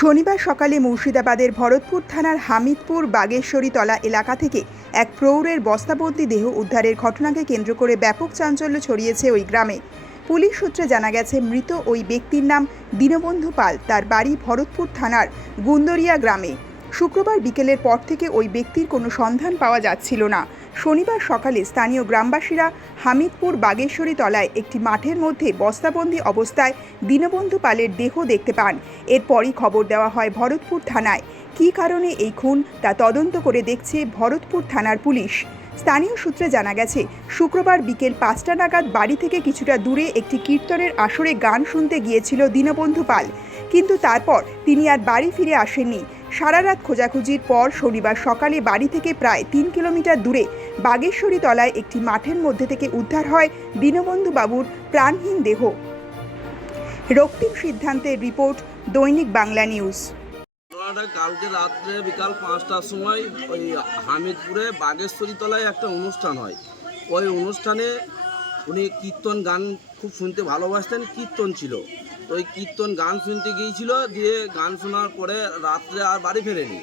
শনিবার সকালে মুর্শিদাবাদের ভরতপুর থানার হামিদপুর বাগেশ্বরী তলা এলাকা থেকে এক প্রৌঢ়ের বস্তাবন্দি দেহ উদ্ধারের ঘটনাকে কেন্দ্র করে ব্যাপক চাঞ্চল্য ছড়িয়েছে ওই গ্রামে। পুলিশ সূত্রে জানা গেছে, মৃত ওই ব্যক্তির নাম দীনবন্ধু পাল। তার বাড়ি ভরতপুর থানার গুন্দরিয়া গ্রামে। শুক্রবার বিকেলের পর থেকে ওই ব্যক্তির কোনো সন্ধান পাওয়া যাচ্ছিল না। শনিবার সকালে স্থানীয় গ্রামবাসীরা হামিদপুর বাগেশ্বরী তলায় একটি মাঠের মধ্যে বস্তাবন্দি অবস্থায় দীনবন্ধু পালের দেহ দেখতে পান। এরপরই খবর দেওয়া হয় ভরতপুর থানায়। কী কারণে এই খুন তা তদন্ত করে দেখছে ভরতপুর থানার পুলিশ। স্থানীয় সূত্রে জানা গেছে, শুক্রবার বিকেল পাঁচটা নাগাদ বাড়ি থেকে কিছুটা দূরে একটি কীর্তনের আসরে গান শুনতে গিয়েছিল দীনবন্ধু পাল। কিন্তু তারপর তিনি আর বাড়ি ফিরে আসেননি। সারা রাত খোঁজাখুঁজির পর শনিবার সকালে বাড়ি থেকে প্রায় তিন কিলোমিটার দূরে বাগেশ্বরী তলায় একটি মাঠের মধ্যে থেকে উদ্ধার হয় দীনবন্ধু বাবুর প্রাণহীন দেহ। রক্তিম সিদ্ধান্তের রিপোর্ট, দৈনিক বাংলা নিউজ। কালকে রাত্রে বিকাল পাঁচটার সময় ওই হামিদপুরে বাগেশ্বরী তলায় একটা অনুষ্ঠান হয়। ওই অনুষ্ঠানে উনি কীর্তন গান খুব শুনতে ভালোবাসতেন, কীর্তন ছিল। ওই কীর্তন গান শুনতে গিয়েছিল, দিয়ে গান শোনার পরে রাত্রে আর বাড়ি ফেরেনি।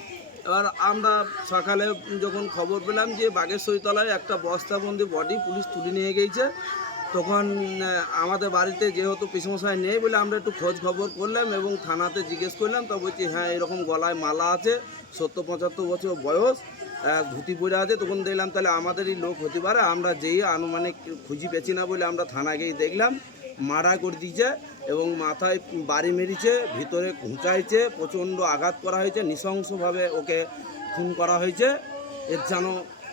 এবার আমরা সকালে যখন খবর পেলাম যে বাগেশ্বরী তলায় একটা বস্তাবন্দি বডি পুলিশ তুলে নিয়ে গিয়েছে, তখন আমাদের বাড়িতে যেহেতু পিসমশাই নেই বলে আমরা একটু খোঁজ খবর করলাম এবং থানাতে জিজ্ঞেস করলাম তো বলছি হ্যাঁ এরকম গলায় মালা আছে, সত্তর পঁচাত্তর বছর বয়স ধুতি পরে আছে। তখন দেখলাম, তাহলে আমাদেরই লোক হতে পারে, আমরা যেই আনুমানিক খুঁজি পেছি না বলে আমরা থানা গিয়ে দেখলাম। মারা করে দিয়েছে এবং মাথায় বাড়ি মেরেছে ভিতরে ঘুঁচাইছে প্রচণ্ড আঘাত করা হয়েছে নৃশংসভাবে ওকে খুন করা হয়েছে। এর যেন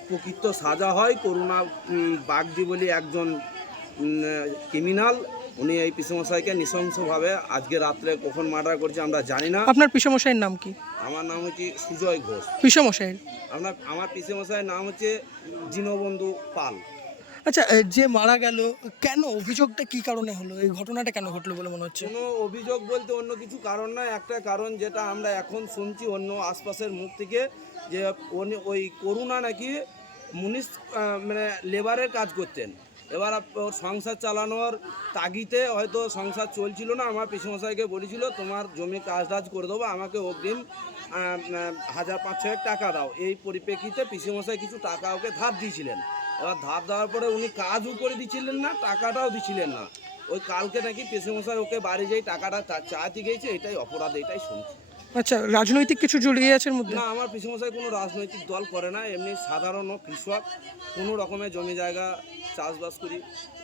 প্রকৃত সাজা হয় করুণা বাগদি বলে একজন ক্রিমিনাল উনি এই পিসমশাইকে নৃশংসভাবে আজকে রাত্রে কখন মার্ডার করছে আমরা জানি না। আপনার পিসমশাইয়ের নাম কি? আমার নাম হচ্ছে সুজয় ঘোষ। পিসমশাইয়ের? আপনার আমার পিসমশাইয়ের নাম হচ্ছে দীনবন্ধু পাল। আচ্ছা যে মারা গেল কেন? অভিযোগটা কি কারণে হলো? এই ঘটনাটা কেন ঘটলো বলে মনে হচ্ছে? কোনো অভিযোগ বলতে অন্য কিছু কারণ নয়। একটা কারণ যেটা আমরা এখন শুনছি অন্য আশপাশের মুখ থেকে যে ওই করুণা নাকি আহ, মানে লেবারের কাজ করতেন। এবার ওর সংসার চালানোর তাগিতে হয়তো সংসার চলছিল না। আমার পিসমশাইকে বলেছিল তোমার জমি কাজ টাজ করে দেবো আমাকে অগ্রিম হাজার পাঁচ ছয়েক টাকা দাও। এই পরিপ্রেক্ষিতে পিসমশাই কিছু টাকা ওকে ধার দিয়েছিলেন। এবার ধার দেওয়ার পরে উনি কাজও করে দিচ্ছিলেন না টাকাটাও দিচ্ছিলেন না। ওই কালকে নাকি পেশমশাই ওকে বাড়ি যেই টাকাটা চা- চাইতে গিয়েছে এটাই অপরাধ এটাই শুনছি। আচ্ছা রাজনৈতিক কিছু জড়িয়ে আছে মধ্যে? না আমার পিসমশাই কোনো রাজনৈতিক দল করে না এমনি সাধারণ কৃষক কোনো রকমের জমি জায়গা চাষবাস করি।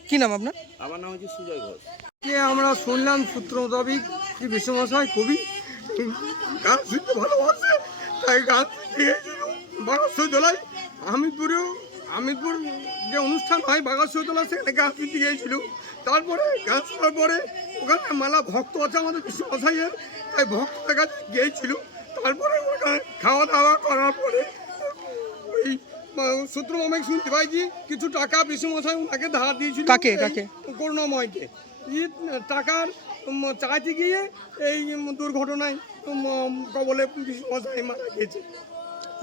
কি নাম আপনার? আমার নাম হচ্ছে সুজয় ঘোষ। যে আমরা শুনলাম সূত্র মোতাবিক যে বিশ্বমশাই খুবই গান শুনতে ভালোবাসে তাই গান শুনতে গিয়েছিল বাগাসইতলায় হামিদপুরেও হামিদপুর যে অনুষ্ঠান হয় বাগাসইতলা সেখানে গাছ শুনতে গিয়েছিল। তারপরে গাছ শোনার পরে ওখানে মেলা ভক্ত আছে আমাদের বিশ্বমশাইয়ের তাই ভক্তদের কাছে গিয়েছিল। তারপরে ওখানে খাওয়া দাওয়া করার পরে ওই সূত্র শুনতে পাইছি কিছু টাকা বিশ্বমশাই ওনাকে ধার দিয়েছিল কাকে, কাকে? করুণাময়কে। টাকার চাইতে গিয়ে এই দুর্ঘটনায় কবলে মশাই মারা গিয়েছে।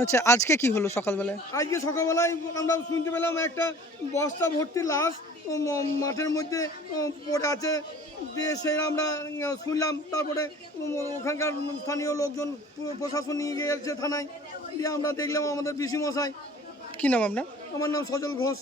আচ্ছা আজকে কি হলো সকালবেলায়? আজকে সকালবেলায় আমরা শুনতে পেলাম একটা বস্তা ভর্তি লাশ মাঠের মধ্যে পড়ে আছে। দিয়ে সে আমরা শুনলাম তারপরে ওখানকার স্থানীয় লোকজন প্রশাসন নিয়ে গিয়েছে থানায়। দিয়ে আমরা দেখলাম আমাদের বিসি মশাই কি নাম আপনার? আমার নাম সজল ঘোষ।